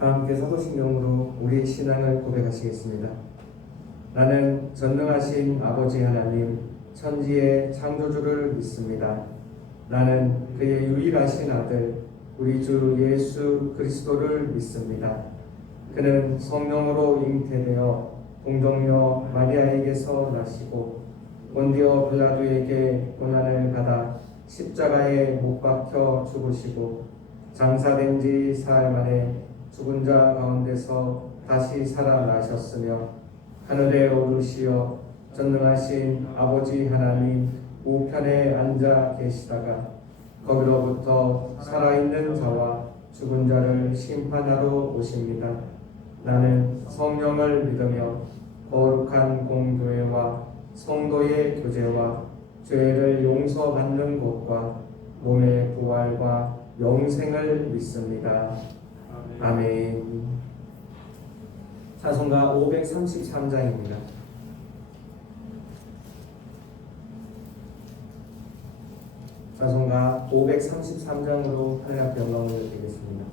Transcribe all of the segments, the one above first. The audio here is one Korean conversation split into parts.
다 함께 사도신경으로 우리의 신앙을 고백하시겠습니다. 나는 전능하신 아버지 하나님, 천지의 창조주를 믿습니다. 나는 그의 유일하신 아들, 우리 주 예수 그리스도를 믿습니다. 그는 성령으로 잉태되어 동정녀 마리아에게서 나시고 본디오 빌라도에게 고난을 받아 십자가에 못 박혀 죽으시고 장사된 지 사흘 만에 죽은 자 가운데서 다시 살아나셨으며 하늘에 오르시어 전능하신 아버지 하나님 우편에 앉아 계시다가 거기로부터 살아있는 자와 죽은 자를 심판하러 오십니다. 나는 성령을 믿으며 거룩한 공교회와 성도의 교제와 죄를 용서받는 것과 몸의 부활과 영생을 믿습니다. 아멘. 찬송가 533장입니다. 찬송가 533장으로 하나님 앞에 영광을 드리겠습니다.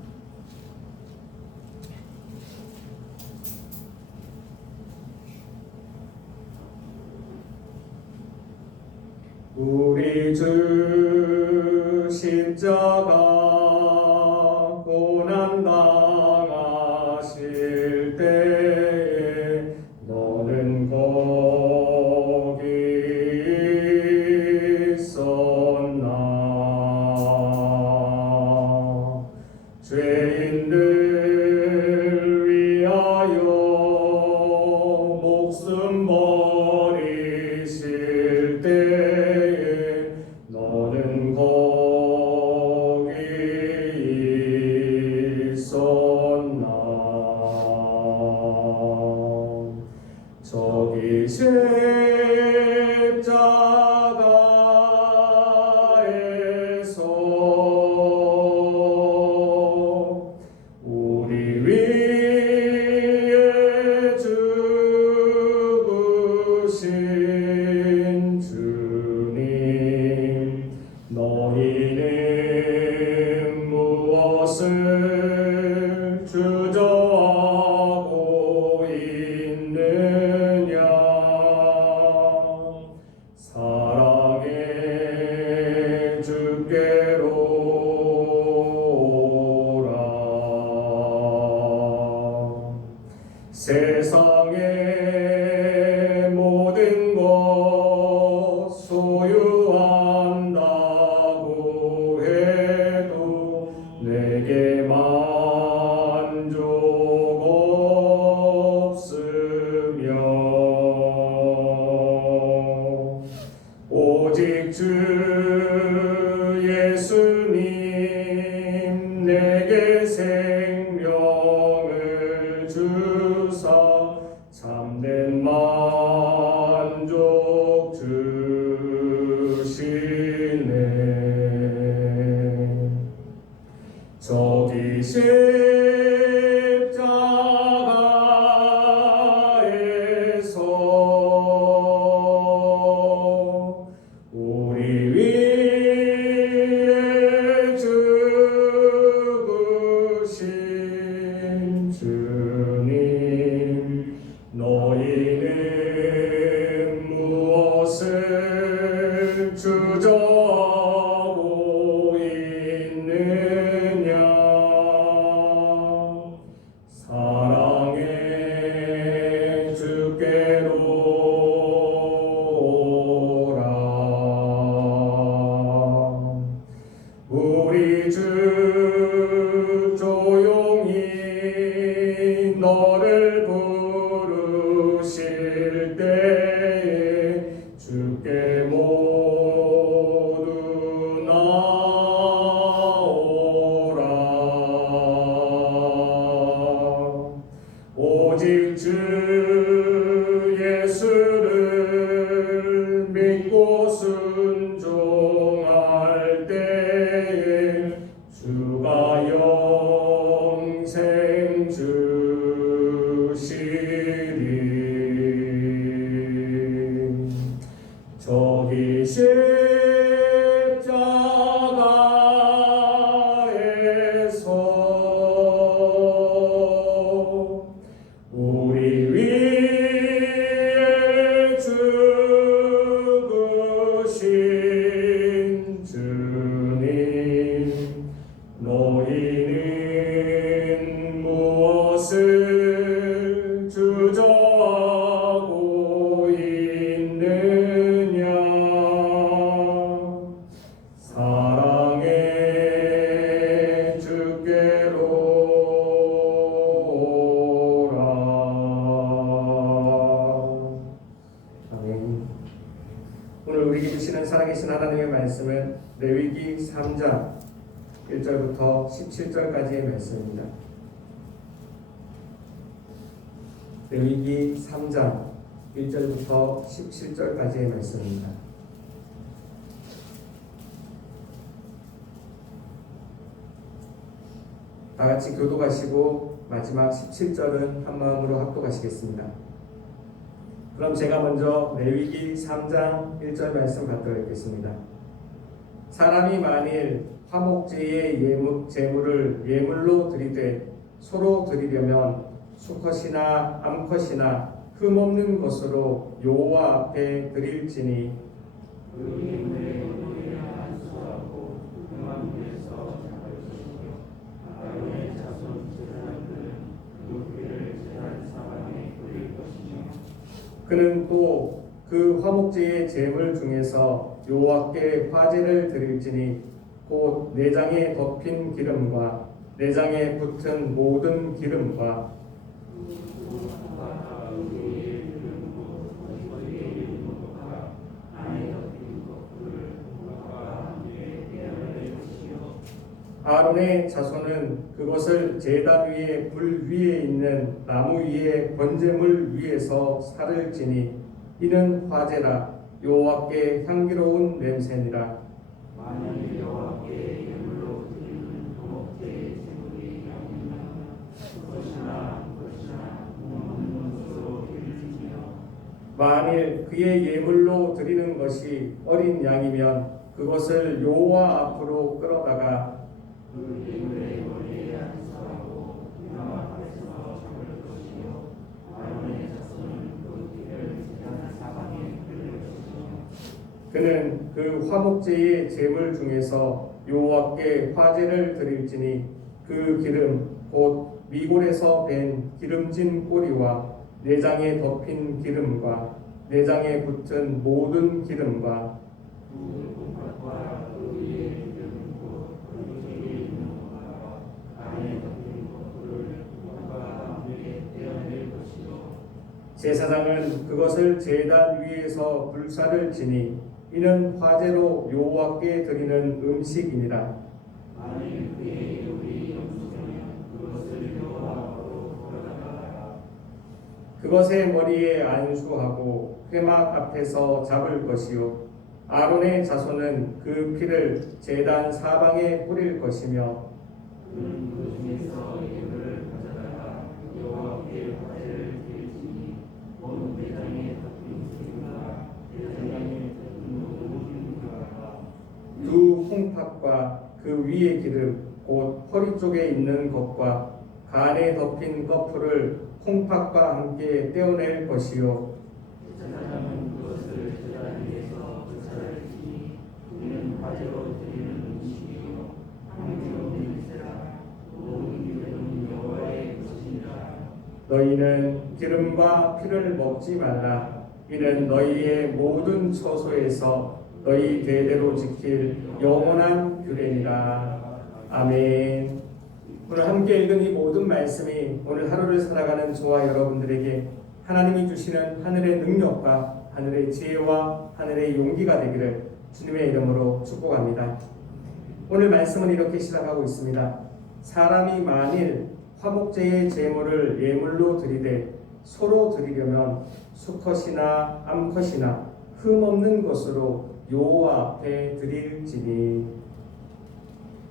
우리 주 십자가 고난 당하실 때에 너는 거기 있었나. 죄인들 위하여 목숨 버리실 때에 너는 거기 있었나. 저기 십자가에서 우리 위에 죽으신 주님, 너희는 무엇을 주저하고 있느냐. 사랑의 주께로 오라. 세상의 모든 것 소유한다고 해도 내게 만족 없으며 오직 주 예수님 내게 생명을 주사 참된 만족 주시네. 저기 십자가에서 우리 위에 죽으신 주님, 너희는 무엇을 주저하고 있느냐. 사랑의 주께로 오라. 우리 주 조용히 너를 부르실 때에 주께 모두 나오라. 오직 주 예수를 믿고 순종할 때에 주 읽으신 하나님의 말씀은 레위기 3장 1절부터 17절까지의 말씀입니다. 레위기 3장 1절부터 17절까지의 말씀입니다. 다 같이 교독하시고 마지막 17절은 한 마음으로 합독하시겠습니다. 그럼 제가 먼저 레위기 3장 1절 말씀 받도록 하겠습니다. 사람이 만일 화목제의 제물을 예물로 드리되 서로 드리려면 수컷이나 암컷이나 흠없는 것으로 여호와 앞에 드릴지니 그 예물의 의에 안수하고 그만 위에서 잡을 것이요 아론의 자손 제사장들은 그 피를 제단 사방에 뿌릴 것이며 그는 또 그 화목제의 제물 중에서 여호와께 화제를 드릴지니 곧 내장에 덮인 기름과 내장에 붙은 모든 기름과 아론의 자손은 그것을 제단 위에 불 위에 있는 나무 위에 번제물 위에서 살을 지니 이는 화제라 여호와께 향기로운 냄새니라. 만일 여호와께 예물로 드리는 화목제의 제물이 아니면 수컷이나 암컷이나 흠없는 것으로 드릴지니요 만일 그의 예물로 드리는 것이 어린 양이면 그것을 여호와 앞으로 끌어다가 그 예물의 머리에 안수하고 그 앞에서 잡을 것이요 아론의 자손은 그 피를 제단 사방에 뿌릴 것이며 그는 그 화목제의 제물 중에서 여호와께 화제를 드릴지니 그 기름 곧 미골에서 밴 기름진 꼬리와 내장에 덮인 기름과 내장에 붙은 모든 기름과 그 콩팥과 그 위에 기름 곧 그 위에 있는 것과 안에 덮인 것들을 콩팥과 함께 떼어낼 것이요 제사장은 그것을 제단 위에서 불사를 지니 이는 화제로 여호와께 드리는 음식이니라. 만일 그의 요리 영수면 그것을 여호와 앞으로 끌어다가 그것의 머리에 안수하고 회막 앞에서 잡을 것이요 아론의 자손은 그 피를 제단 사방에 뿌릴 것이며 그는 그 중에서 예물을 가져다가 여호와께 화제를 드릴지니 온 내장에 덮인 기름과 내장에 덮인 모든 기름과 두 콩팥과 그 위의 기름 곧 허리 쪽에 있는 것과 간에 덮인 거풀을 콩팥과 함께 떼어낼 것이요 제사장은 그것을 제단 위에서 불사를 지니 그는 화제로 드리는 음식이요 향기로운 냄새라 모든 기름은 여호와의 것이니라. 너희는 기름과 피를 먹지 말라. 이는 너희의 모든 처소에서 너희 대대로 지킬 영원한 규례니라. 아멘. 오늘 함께 읽은 이 모든 말씀이 오늘 하루를 살아가는 저와 여러분들에게 하나님이 주시는 하늘의 능력과 하늘의 지혜와 하늘의 용기가 되기를 주님의 이름으로 축복합니다. 오늘 말씀은 이렇게 시작하고 있습니다. 사람이 만일 화목제의 제물을 예물로 드리되 서로 드리려면 수컷이나 암컷이나 흠없는 것으로 여호와 앞에 드릴지니.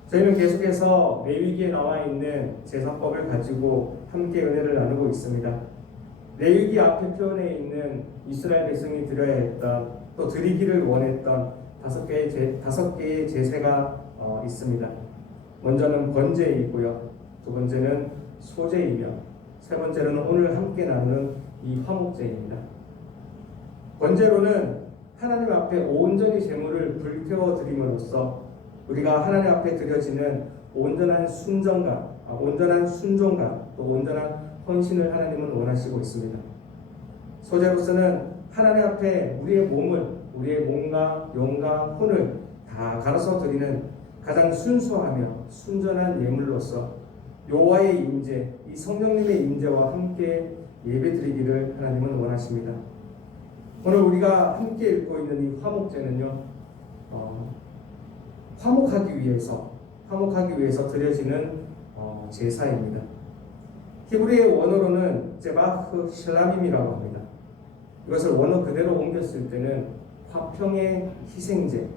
저희는 계속해서 레위기에 나와 있는 제사법을 가지고 함께 은혜를 나누고 있습니다. 레위기 앞에 표현해 있는 이스라엘 백성이 드려야 했던 또 드리기를 원했던 다섯 개의 제사가 있습니다. 먼저는 번제이고요. 두 번째는 소제이며 세 번째로는 오늘 함께 나누는 이 화목제입니다. 번제로는 하나님 앞에 온전히 제물을 불태워 드림으로써 우리가 하나님 앞에 드려지는 온전한 순종과 또 온전한 헌신을 하나님은 원하시고 있습니다. 소제로서는 하나님 앞에 우리의 몸과 영과 혼을 다 갈아서 드리는 가장 순수하며 순전한 예물로서 여호와의 임재, 이 성령님의 임재와 함께 예배드리기를 하나님은 원하십니다. 오늘 우리가 함께 읽고 있는 이 화목제는요, 화목하기 위해서 드려지는 제사입니다. 히브리의 원어로는 제바흐 샬람임이라고 합니다. 이것을 원어 그대로 옮겼을 때는 화평의 희생제,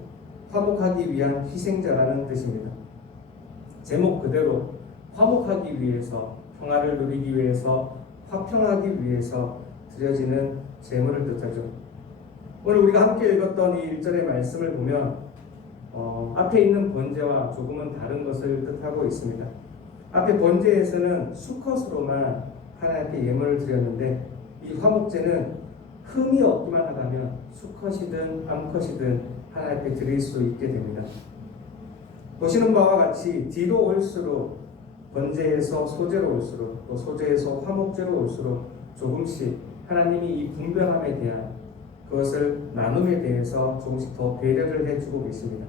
화목하기 위한 희생자라는 뜻입니다. 제목 그대로 화목하기 위해서, 평화를 누리기 위해서, 화평하기 위해서 드려지는 제물을 뜻하죠. 오늘 우리가 함께 읽었던 이 1절의 말씀을 보면 앞에 있는 번제와 조금은 다른 것을 뜻하고 있습니다. 앞에 번제에서는 수컷으로만 하나님께 예물을 드렸는데 이 화목제는 흠이 없기만 하다면 수컷이든 암컷이든 하나님께 드릴 수 있게 됩니다. 보시는 바와 같이 뒤로 올수록 번제에서 소제로 올수록 또 소제에서 화목제로 올수록 조금씩 하나님이 이 분별함에 대한 그것을 나눔에 대해서 조금씩 더 배려를 해주고 계십니다.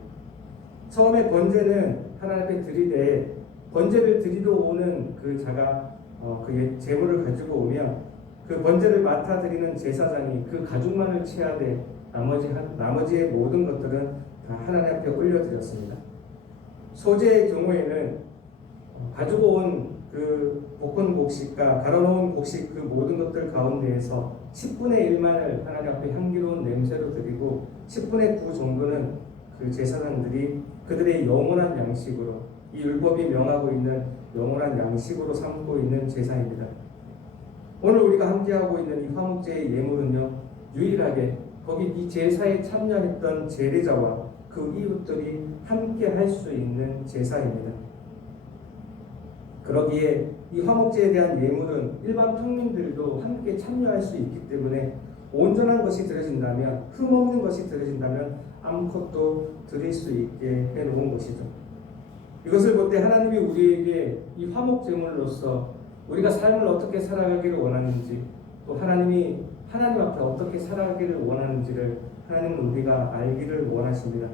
처음에 번제는 하나님께 드리되 번제를 드리러 오는 그 자가 그 제물을 가지고 오면 그 번제를 맡아 드리는 제사장이 그 가죽만을 취하되 나머지의 모든 것들은 다 하나님 앞에 올려드렸습니다. 소제의 경우에는 가지고 온 그 볶은 곡식과 갈아놓은 곡식 그 모든 것들 가운데에서 10분의 1만을 하나님 앞에 향기로운 냄새로 드리고 10분의 9 정도는 그 제사장들이 그들의 영원한 양식으로 이 율법이 명하고 있는 영원한 양식으로 삼고 있는 제사입니다. 오늘 우리가 함께하고 있는 이 화목제의 예물은요, 유일하게 거기 이 제사에 참여했던 제례자와 그 이웃들이 함께 할 수 있는 제사입니다. 그러기에 이 화목제에 대한 예물은 일반 평민들도 함께 참여할 수 있기 때문에 온전한 것이 드려진다면, 흠없는 것이 드려진다면 아무것도 드릴 수 있게 해놓은 것이죠. 이것을 볼 때 하나님이 우리에게 이 화목제물로서 우리가 삶을 어떻게 살아가기를 원하는지, 또 하나님이 하나님 앞에 어떻게 살아가기를 원하는지를 하나님은 우리가 알기를 원하십니다.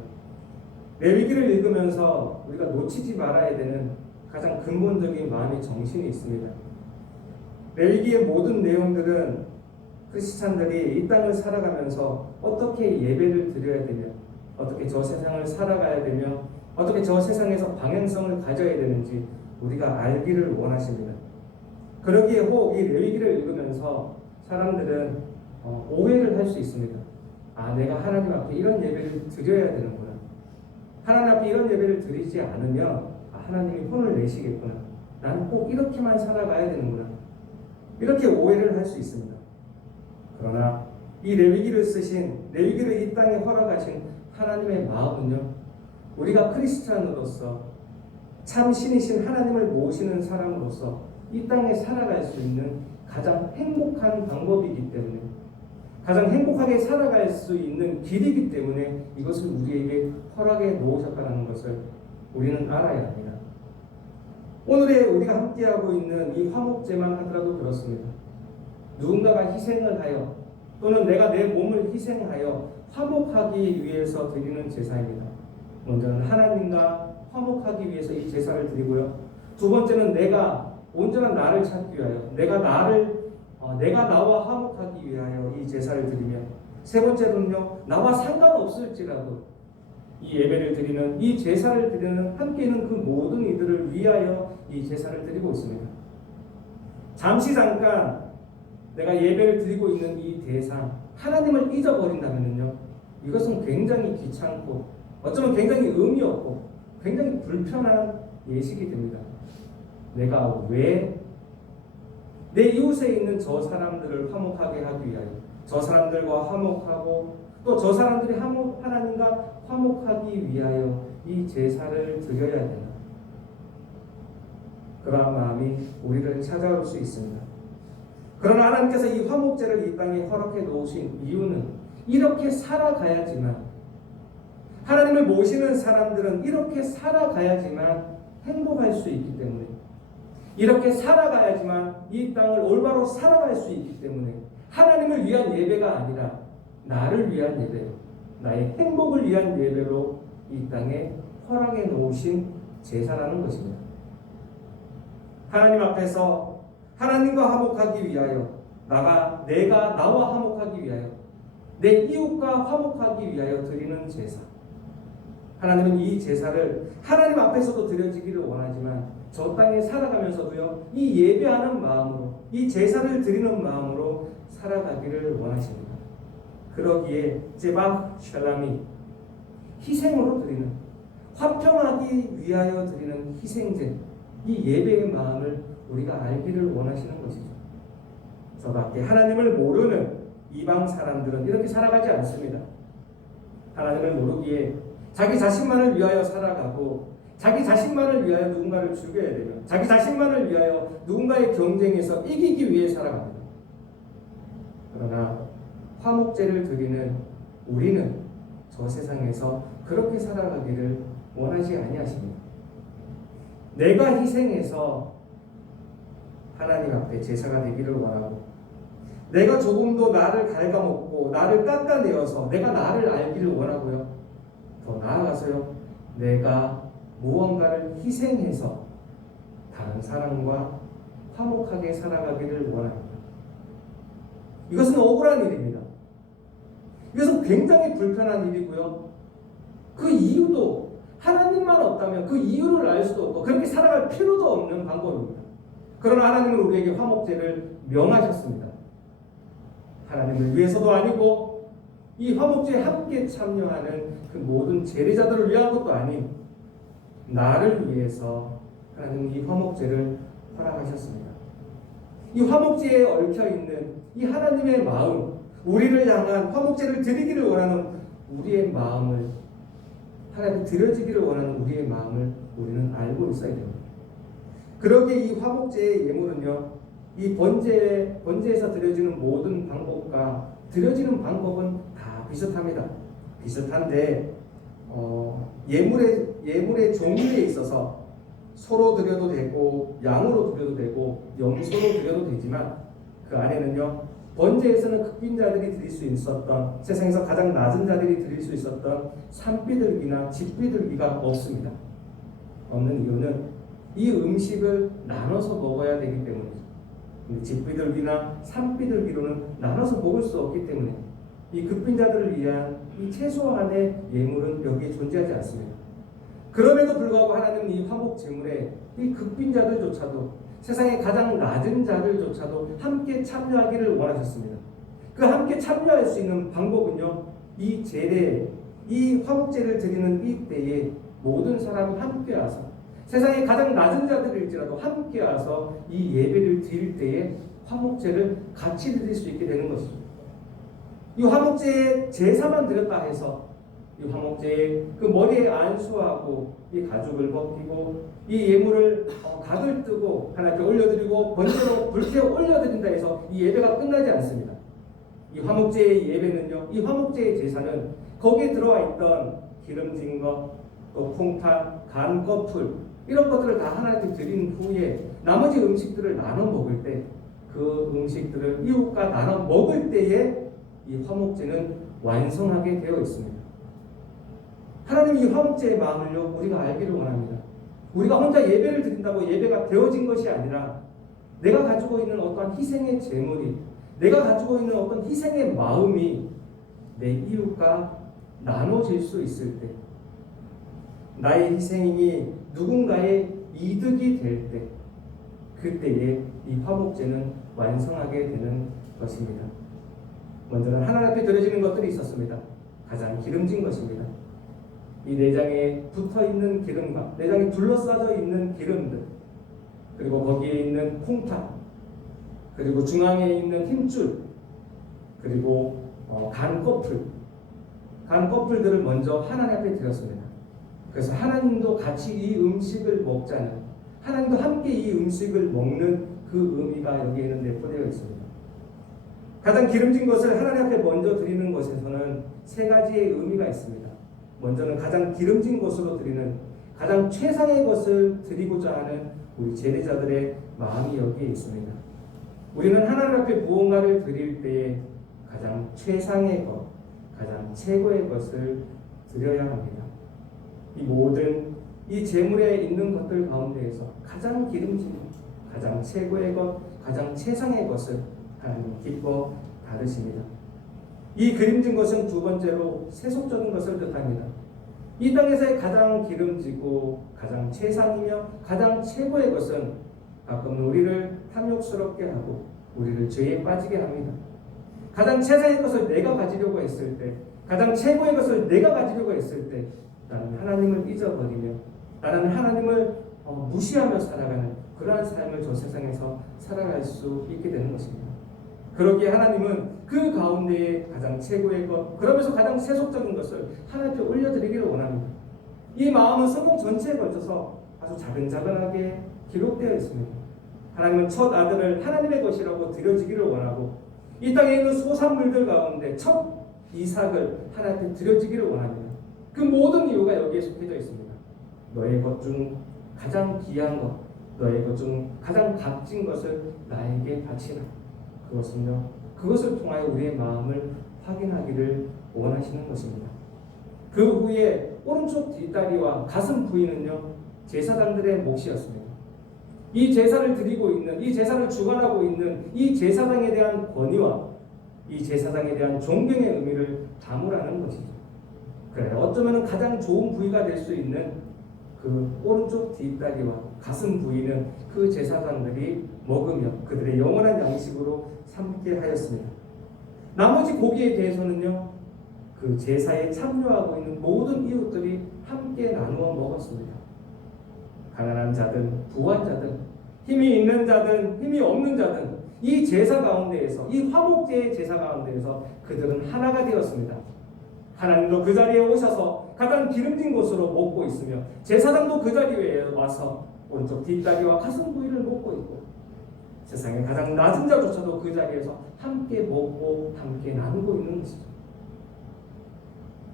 레위기를 읽으면서 우리가 놓치지 말아야 되는 가장 근본적인 마음의 정신이 있습니다. 레위기의 모든 내용들은 크리스찬들이 이 땅을 살아가면서 어떻게 예배를 드려야 되며, 어떻게 저 세상을 살아가야 되며, 어떻게 저 세상에서 방향성을 가져야 되는지 우리가 알기를 원하십니다. 그러기에 혹 이 레위기를 읽으면서 사람들은 오해를 할 수 있습니다. 내가 하나님 앞에 이런 예배를 드려야 되는구나. 하나님 앞에 이런 예배를 드리지 않으면 하나님이 혼을 내시겠구나. 나는 꼭 이렇게만 살아가야 되는구나. 이렇게 오해를 할 수 있습니다. 그러나 이 레위기를 쓰신, 레위기를 이 땅에 허락하신 하나님의 마음은요, 우리가 크리스찬으로서 참 신이신 하나님을 모시는 사람으로서 이 땅에 살아갈 수 있는 가장 행복한 방법이기 때문에, 가장 행복하게 살아갈 수 있는 길이기 때문에 이것을 우리에게 허락해 놓으셨다는 것을 우리는 알아야 합니다. 오늘에 우리가 함께하고 있는 이 화목제만 하더라도 그렇습니다. 누군가가 희생을 하여 또는 내가 내 몸을 희생하여 화목하기 위해서 드리는 제사입니다. 먼저는 하나님과 화목하기 위해서 이 제사를 드리고요. 두 번째는 내가 온전한 나를 찾기 위하여, 내가 나와 화목하기 위하여 이 제사를 드리며, 세 번째로는요, 나와 상관없을지라도 이 예배를 드리는, 이 제사를 드리는 함께 있는 그 모든 이들을 위하여 이 제사를 드리고 있습니다. 잠시 잠깐 내가 예배를 드리고 있는 이 대상, 하나님을 잊어버린다면요, 이것은 굉장히 귀찮고 어쩌면 굉장히 의미 없고 굉장히 불편한 예식이 됩니다. 내가 왜 내 이웃에 있는 저 사람들을 화목하게 하기 위하여, 저 사람들과 화목하고 또 저 사람들이 하나님과 화목하기 위하여 이 제사를 드려야 되나? 그러한 마음이 우리를 찾아올 수 있습니다. 그러나 하나님께서 이 화목제를 이 땅에 허락해 놓으신 이유는 이렇게 살아가야지만, 하나님을 모시는 사람들은 이렇게 살아가야지만 행복할 수 있기 때문에, 이렇게 살아가야지만 이 땅을 올바로 살아갈 수 있기 때문에, 하나님을 위한 예배가 아니라 나를 위한 예배로, 나의 행복을 위한 예배로 이 땅에 허락해 놓으신 제사라는 것입니다. 하나님 앞에서 하나님과 화목하기 위하여, 내가 나와 화목하기 위하여, 내 이웃과 화목하기 위하여 드리는 제사, 하나님은 이 제사를 하나님 앞에서도 드려지기를 원하지만 저 땅에 살아가면서도요, 이 예배하는 마음으로, 이 제사를 드리는 마음으로 살아가기를 원하십니다. 그러기에 제바 샬람이 희생으로 드리는, 화평하기 위하여 드리는 희생제, 이 예배의 마음을 우리가 알기를 원하시는 것이죠. 저밖에 하나님을 모르는 이방 사람들은 이렇게 살아가지 않습니다. 하나님을 모르기에 자기 자신만을 위하여 살아가고, 자기 자신만을 위하여 누군가를 죽여야 되며, 자기 자신만을 위하여 누군가의 경쟁에서 이기기 위해 살아갑니다. 그러나 화목제를 드리는 우리는 저 세상에서 그렇게 살아가기를 원하지 아니하십니다. 내가 희생해서 하나님 앞에 제사가 되기를 원하고, 내가 조금도 나를 갉아먹고 나를 깎아내어서 내가 나를 알기를 원하고요. 더 나아가서요, 내가 무언가를 희생해서 다른 사람과 화목하게 살아가기를 원합니다. 이것은 억울한 일입니다. 이것은 굉장히 불편한 일이고요. 그 이유도 하나님만 없다면 그 이유를 알 수도 없고 그렇게 살아갈 필요도 없는 방법입니다. 그러나 하나님은 우리에게 화목제를 명하셨습니다. 하나님을 위해서도 아니고 이 화목제에 함께 참여하는 그 모든 제례자들을 위한 것도 아닌 나를 위해서 하나님은 이 화목제를 허락하셨습니다. 이 화목제에 얽혀있는 이 하나님의 마음, 우리를 향한 화목제를 드리기를 원하는 우리의 마음을, 하나님 드려지기를 원하는 우리의 마음을 우리는 알고 있어야 됩니다. 그러기에 이 화목제의 예물은요, 이 번제에서 드려지는 모든 방법과 드려지는 방법은 다 비슷합니다. 비슷한데 예물의 종류에 있어서 소로 드려도 되고 양으로 드려도 되고 염소로 드려도 되지만 그 안에는요, 번제에서는 극빈자들이 드릴 수 있었던, 세상에서 가장 낮은 자들이 드릴 수 있었던 산비둘기나 집비둘기가 없습니다. 없는 이유는 이 음식을 나눠서 먹어야 되기 때문이죠. 집비둘기나 산비둘기로는 나눠서 먹을 수 없기 때문에 이 극빈자들을 위한 이 최소한의 예물은 여기에 존재하지 않습니다. 그럼에도 불구하고 하나님은 이 화목 제물에 이 극빈자들조차도, 세상의 가장 낮은 자들조차도 함께 참여하기를 원하셨습니다. 그 함께 참여할 수 있는 방법은요, 이 제례, 이 화목제를 드리는 이 때에 모든 사람이 함께 와서, 세상의 가장 낮은 자들일지라도 함께 와서 이 예배를 드릴 때에 화목제를 같이 드릴 수 있게 되는 것이죠. 이 화목제에 제사만 드렸다 해서 이 화목제에 그 머리에 안수하고 이 가죽을 벗기고 이 예물을 각을 뜨고 하나님께 올려드리고 번제로 불태워 올려드린다 해서 이 예배가 끝나지 않습니다. 이 화목제의 예배는요, 이 화목제의 제사는 거기에 들어와 있던 기름진 것, 또 콩팥, 간 껍풀 이런 것들을 다 하나님께 드린 후에 나머지 음식들을 나눠 먹을 때, 그 음식들을 이웃과 나눠 먹을 때에 이 화목제는 완성하게 되어 있습니다. 하나님이 이 화목제의 마음을요, 우리가 알기를 원합니다. 우리가 혼자 예배를 드린다고 예배가 되어진 것이 아니라 내가 가지고 있는 어떠한 희생의 제물이, 내가 가지고 있는 어떤 희생의 마음이 내 이웃과 나눠질 수 있을 때, 나의 희생이 누군가의 이득이 될 때, 그때에 이 화목제는 완성하게 되는 것입니다. 먼저는 하나님 앞에 드려지는 것들이 있었습니다. 가장 기름진 것입니다. 이 내장에 붙어있는 기름과 내장에 둘러싸져 있는 기름들, 그리고 거기에 있는 콩팥, 그리고 중앙에 있는 힘줄, 그리고 간꺼풀들을 먼저 하나님 앞에 드렸습니다. 그래서 하나님도 같이 이 음식을 먹자는, 하나님도 함께 이 음식을 먹는 그 의미가 여기에는 내포되어 있습니다. 가장 기름진 것을 하나님 앞에 먼저 드리는 것에서는 세 가지의 의미가 있습니다. 먼저는 가장 기름진 것으로 드리는, 가장 최상의 것을 드리고자 하는 우리 제례자들의 마음이 여기에 있습니다. 우리는 하나님 앞에 무언가를 드릴 때에 가장 최상의 것, 가장 최고의 것을 드려야 합니다. 이 모든 이 제물에 있는 것들 가운데에서 가장 기름진, 가장 최고의 것, 가장 최상의 것을 하나님 기뻐 받으십니다. 이 기름진 것은 두 번째로 세속적인 것을 뜻합니다. 이 땅에서의 가장 기름지고 가장 최상이며 가장 최고의 것은 가끔 우리를 탐욕스럽게 하고 우리를 죄에 빠지게 합니다. 가장 최상의 것을 내가 가지려고 했을 때, 가장 최고의 것을 내가 가지려고 했을 때 나는 하나님을 잊어버리며 나는 하나님을 무시하며 살아가는 그러한 삶을 저 세상에서 살아갈 수 있게 되는 것입니다. 그러기에 하나님은 그 가운데에 가장 최고의 것, 그러면서 가장 세속적인 것을 하나님께 올려드리기를 원합니다. 이 마음은 성경 전체에 걸쳐서 아주 자근자근하게 기록되어 있습니다. 하나님은 첫 아들을 하나님의 것이라고 드려지기를 원하고 이 땅에 있는 소산물들 가운데 첫 이삭을 하나님께 드려지기를 원합니다. 그 모든 이유가 여기에 속해져 있습니다. 너의 것 중 가장 귀한 것, 너의 것 중 가장 값진 것을 나에게 바치라. 그것을 통하여 우리의 마음을 확인하기를 원하시는 것입니다. 그 후에 오른쪽 뒷다리와 가슴 부위는요, 제사장들의 몫이었습니다. 이 제사를 드리고 있는, 이 제사를 주관하고 있는 이 제사장에 대한 권위와 이 제사장에 대한 존경의 의미를 담으라는 것이죠. 그래, 어쩌면 가장 좋은 부위가 될 수 있는 그 오른쪽 뒷다리와 가슴 부위는 그 제사장들이 먹으며 그들의 영원한 양식으로 삼게 하였습니다. 나머지 고기에 대해서는요, 그 제사에 참여하고 있는 모든 이웃들이 함께 나누어 먹었습니다. 가난한 자든 부한 자든 힘이 있는 자든 힘이 없는 자든 이 제사 가운데에서, 이 화목제의 제사 가운데에서 그들은 하나가 되었습니다. 하나님도 그 자리에 오셔서 가장 기름진 곳으로 먹고 있으며 제사장도 그 자리에 와서 오른쪽 뒷다리와 가슴 부위를 먹고 있고 세상의 가장 낮은 자조차도 그 자리에서 함께 먹고 함께 나누고 있는 것이죠.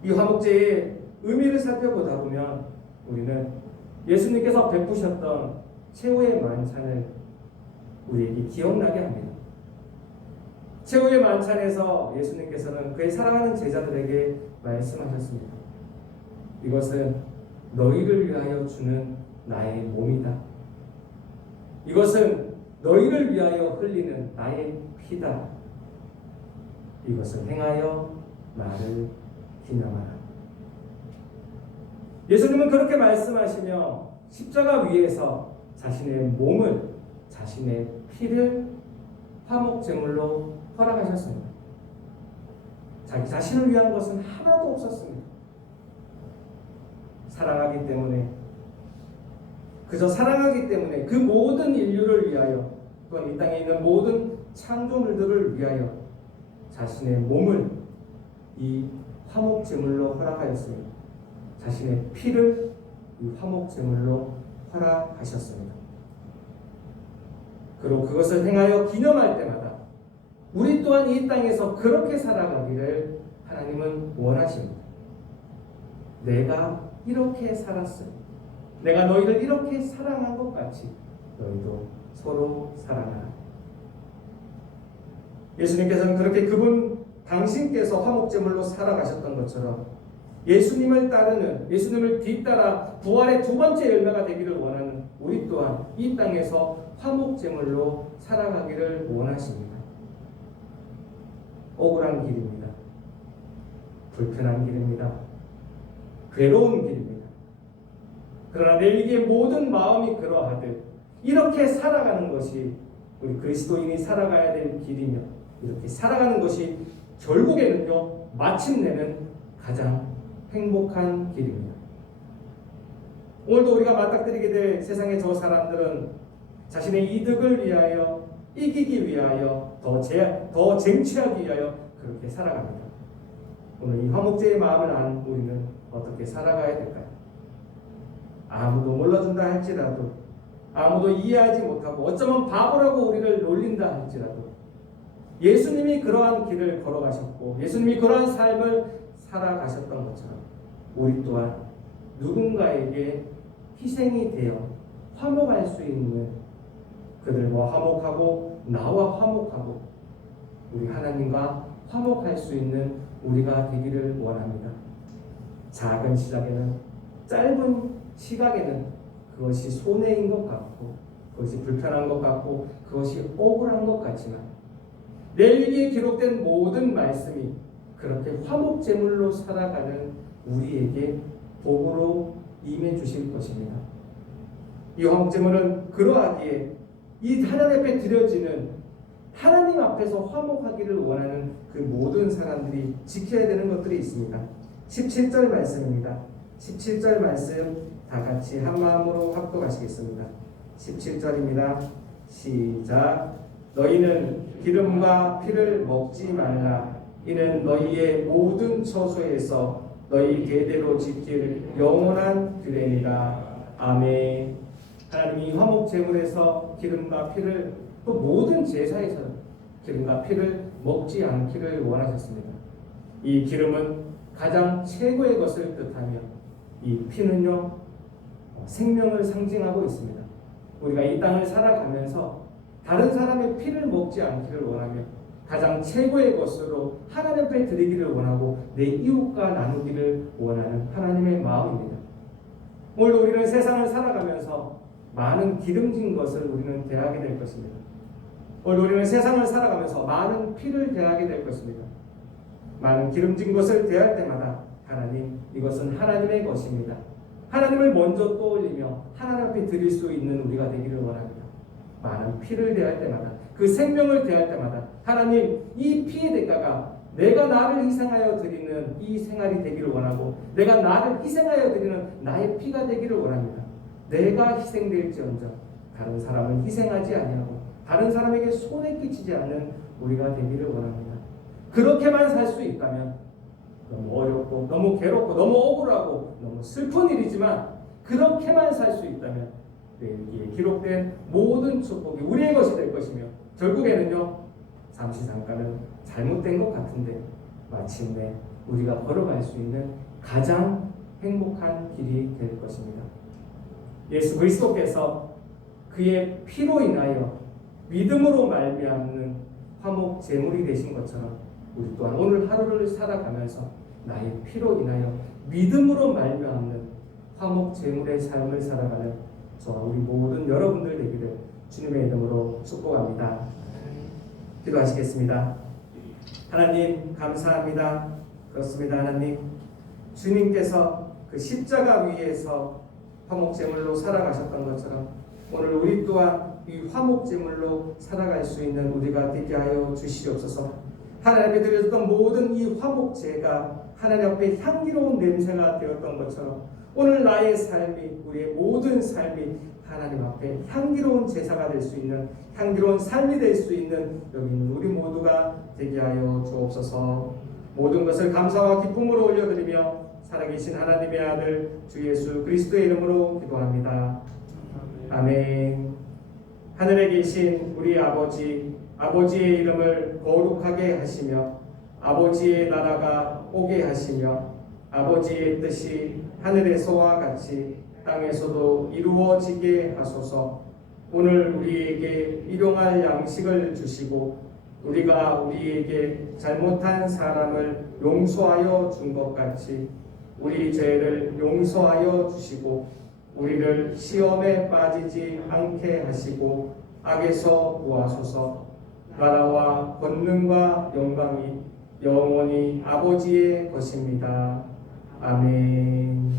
이 화목제의 의미를 살펴보다 보면 우리는 예수님께서 베푸셨던 최후의 만찬을 우리에게 기억나게 합니다. 최후의 만찬에서 예수님께서는 그의 사랑하는 제자들에게 말씀하셨습니다. 이것은 너희를 위하여 주는 나의 몸이다. 이것은 너희를 위하여 흘리는 나의 피다. 이것을 행하여 나를 기념하라. 예수님은 그렇게 말씀하시며 십자가 위에서 자신의 몸을, 자신의 피를 화목제물로 허락하셨습니다. 자기 자신을 위한 것은 하나도 없었습니다. 사랑하기 때문에, 그저 사랑하기 때문에 그 모든 인류를 위하여 또한 이 땅에 있는 모든 창조물들을 위하여 자신의 몸을 이 화목제물로 허락하였습니다. 자신의 피를 이 화목제물로 허락하셨습니다. 그리고 그것을 행하여 기념할 때마다 우리 또한 이 땅에서 그렇게 살아가기를 하나님은 원하십니다. 내가 이렇게 살았으니, 내가 너희를 이렇게 사랑한 것 같이 너희도 서로 사랑하라. 예수님께서는 그렇게 당신께서 화목제물로 살아가셨던 것처럼 예수님을 따르는, 예수님을 뒤따라 부활의 두 번째 열매가 되기를 원하는 우리 또한 이 땅에서 화목제물로 살아가기를 원하십니다. 억울한 길입니다. 불편한 길입니다. 괴로운 길입니다. 그러나 내위기의 모든 마음이 그러하듯 이렇게 살아가는 것이 우리 그리스도인이 살아가야 될 길이며 이렇게 살아가는 것이 결국에는요, 마침내는 가장 행복한 길입니다. 오늘도 우리가 맞닥뜨리게 될 세상의 저 사람들은 자신의 이득을 위하여, 이기기 위하여, 더 쟁취하기 위하여 그렇게 살아갑니다. 오늘 이 화목제의 마음을 아는 우리는 어떻게 살아가야 될까요? 아무도 몰라준다 할지라도, 아무도 이해하지 못하고 어쩌면 바보라고 우리를 놀린다 할지라도 예수님이 그러한 길을 걸어가셨고 예수님이 그러한 삶을 살아가셨던 것처럼 우리 또한 누군가에게 희생이 되어 화목할 수 있는, 그들과 화목하고 나와 화목하고 우리 하나님과 화목할 수 있는 우리가 되기를 원합니다. 작은 시작에는, 짧은 시각에는 그것이 손해인 것 같고 그것이 불편한 것 같고 그것이 억울한 것 같지만 레위기에 기록된 모든 말씀이 그렇게 화목제물로 살아가는 우리에게 복으로 임해 주실 것입니다. 이 화목제물은 그러하기에 이 하나님 앞에 드려지는 하나님 앞에서 화목하기를 원하는 그 모든 사람들이 지켜야 되는 것들이 있습니다. 17절 말씀입니다. 17절 말씀 다 같이 한 마음으로 합독하시겠습니다. 17절입니다. 시작. 너희는 기름과 피를 먹지 말라. 이는 너희의 모든 처소에서 너희 대대로 지킬 영원한 규례니라. 아멘. 하나님이 화목 제물에서 기름과 피를 또 모든 제사에서 기름과 피를 먹지 않기를 원하셨습니다. 이 기름은 가장 최고의 것을 뜻하며 이 피는요 생명을 상징하고 있습니다. 우리가 이 땅을 살아가면서 다른 사람의 피를 먹지 않기를 원하며 가장 최고의 것으로 하나님 앞에 드리기를 원하고 내 이웃과 나누기를 원하는 하나님의 마음입니다. 오늘 우리는 세상을 살아가면서 많은 기름진 것을 우리는 대하게 될 것입니다. 오늘 우리는 세상을 살아가면서 많은 피를 대하게 될 것입니다. 많은 기름진 것을 대할 때마다 하나님, 이것은 하나님의 것입니다. 하나님을 먼저 떠올리며 하나님 앞에 드릴 수 있는 우리가 되기를 원합니다. 많은 피를 대할 때마다, 그 생명을 대할 때마다 하나님, 이 피의 대가가 내가 나를 희생하여 드리는 이 생활이 되기를 원하고 내가 나를 희생하여 드리는 나의 피가 되기를 원합니다. 내가 희생될지언정 다른 사람을 희생하지 아니하고 다른 사람에게 손에 끼치지 않는 우리가 되기를 원합니다. 그렇게만 살 수 있다면 너무 어렵고 너무 괴롭고 너무 억울하고 너무 슬픈 일이지만 그렇게만 살 수 있다면 여기에 기록된 모든 축복이 우리의 것이 될 것이며 결국에는요 잠시 잠깐은 잘못된 것 같은데 마침내 우리가 걸어갈 수 있는 가장 행복한 길이 될 것입니다. 예수 그리스도께서 그의 피로 인하여 믿음으로 말미암는 화목 제물이 되신 것처럼 우리 또한 오늘 하루를 살아가면서 나의 피로 인하여 믿음으로 말미암는 화목 제물의 삶을 살아가는 저와 우리 모든 여러분들 되기를 주님의 이름으로 축복합니다. 기도하시겠습니다. 하나님 감사합니다. 그렇습니다. 하나님 주님께서 그 십자가 위에서 화목제물로 살아가셨던 것처럼 오늘 우리 또한 이 화목제물로 살아갈 수 있는 우리가 되게 하여 주시옵소서. 하나님 앞에 드려졌던 모든 이 화목제가 하나님 앞에 향기로운 냄새가 되었던 것처럼 오늘 나의 삶이, 우리의 모든 삶이 하나님 앞에 향기로운 제사가 될 수 있는, 향기로운 삶이 될 수 있는 여기 있는 우리 모두가 되게 하여 주옵소서. 모든 것을 감사와 기쁨으로 올려드리며 살아계신 하나님의 아들 주 예수 그리스도의 이름으로 기도합니다. 아멘. 하늘에 계신 우리 아버지, 아버지의 이름을 거룩하게 하시며 아버지의 나라가 오게 하시며 아버지의 뜻이 하늘에서와 같이 땅에서도 이루어지게 하소서. 오늘 우리에게 일용할 양식을 주시고 우리가 우리에게 잘못한 사람을 용서하여 준 것 같이 우리 죄를 용서하여 주시고 우리를 시험에 빠지지 않게 하시고 악에서 구하소서. 나라와 권능과 영광이 영원히 아버지의 것입니다. 아멘.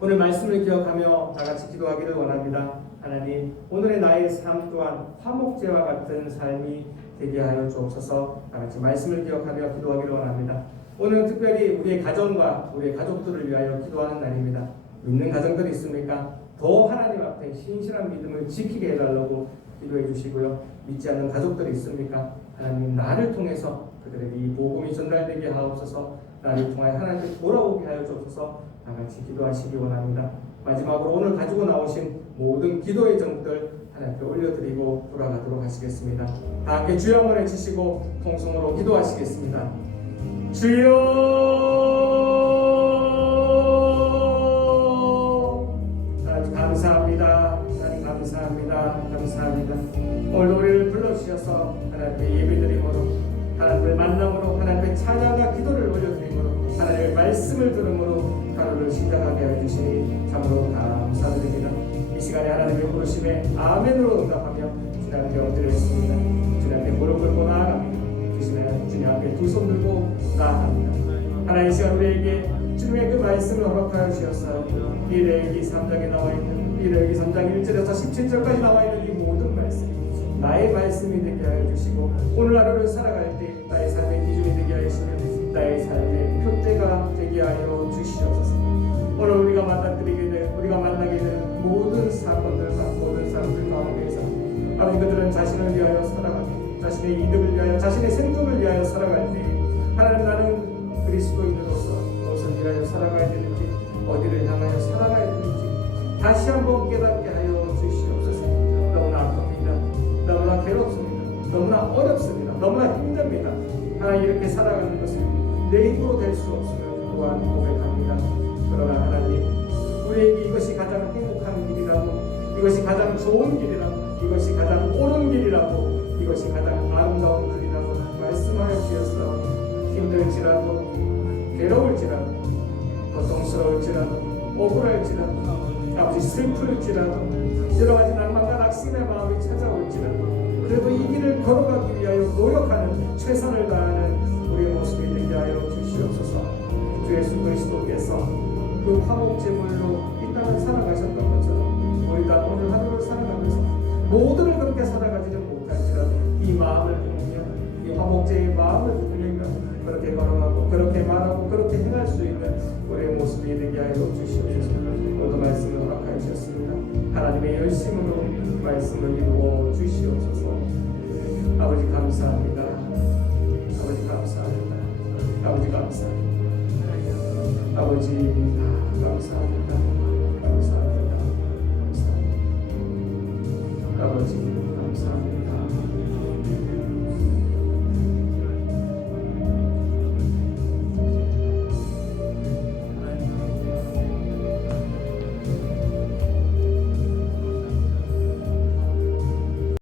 오늘 말씀을 기억하며 다같이 기도하기를 원합니다. 하나님, 오늘의 나의 삶 또한 화목제와 같은 삶이 되게 하여 주옵소서. 다같이 말씀을 기억하며 기도하기를 원합니다. 오늘은 특별히 우리의 가정과 우리의 가족들을 위하여 기도하는 날입니다. 믿는 가정들이 있습니까? 더 하나님 앞에 신실한 믿음을 지키게 해달라고 기도해 주시고요. 믿지 않는 가족들이 있습니까? 하나님, 나를 통해서 그들에게 이 복음이 전달되게 하옵소서. 나를 통하여 하나님께 돌아오게 하여 주옵소서. 다같이 기도하시기 원합니다. 마지막으로 오늘 가지고 나오신 모든 기도의 정들 하나님께 올려드리고 돌아가도록 하시겠습니다. 다 함께 주여 한번 해주시고 통성으로 기도하시겠습니다. 주여, 하나님 감사합니다. 하나님 감사합니다. 감사합니다. 오늘 우리를 불러주셔서 하나님께 예배드림으로, 하나님을 만남으로, 하나님의 찬양과 기도를 올려드림으로, 하나님의 말씀을 들음으로 하루를 시작하게 해주시니 참으로 감사드립니다. 이 시간에 하나님의 부르심에 아멘으로 응답하며 주님 앞에 엎드렸습니다. 주님 앞에 무릎 꿇고 나아갑니다. 주님 앞에 두 손 들고 나아갑니다. 하나님, 이 시간 우리에게 주님의 그 말씀을 허락하여 주셨사오니 이 레위기 3장에 나와 있는 이 레위기 3장 1절에서 17절까지 나와 있는 이 모든 말씀이 나의 말씀이 되게 하여 주시고 오늘 하루를 살아갈 때 나의 삶의 기준이 되게 하여 주시며 나의 삶의 표대가 되게 하여 주시옵소서. 오늘 우리가 만나게 되는 모든 사건들, 모든 사람들 가운데에서 아버지 그들은 자신을 위하여 살아가고 자신의 이득을 위하여 자신의 생존을 위하여 살아갈 때 하나님 나는 그리스도인으로서 무엇을 위하여 살아가야 되는지 어디를 향하여 살아가야 되는지 다시 한번 깨닫게 하여 주시옵소서. 너무나 아픕니다. 너무나 괴롭습니다. 너무나 어렵습니다. 너무나 힘듭니다. 하나님 이렇게 살아가는 것은 내 힘으로 될 수 없음을 또한 고백합니다. 그러나 하나님 우리에게 이것이 가장 행복한 길이라고 이것이 가장 좋은 길이라고 이것이 가장 옳은 길이라고 이것이 가장 아름다운 길이라고 말씀하여 주셨사오니 힘들지라도 괴로울지라도 고통스러울지라도 억울할지라도 아버지 슬플지라도 여러 가지 낭만과 낙심의 마음이 찾아올지라도 그래도 이 길을 걸어가기 위하여 노력하는 최선을 다하는 우리의 모습이 되게 하여 주시옵소서. 주 예수 그리스도께서 그 화목제물로 이 땅을 살아가셨던 것처럼 우리 다 오늘 하루를 살아가면서 모두를 그렇게 살아가지는 못할지라도 이 마음을 품으며 이 화목제의 마음을 품으며 그렇게 걸어가고 그렇게 말하고 그렇게 행할 수 있는 우리의 모습이 되게 하여 주시옵소서. 오늘 말씀을 허락하여 주셨습니다. 하나님의 열심으로 말씀을 이루어 주시옵소서. 아버지 감사합니다. 아버지 감사합니다. 아버지 감사합니다. 아버지 감사합니다. 감사합니다. 감사합니다. 아버지 감사합니다.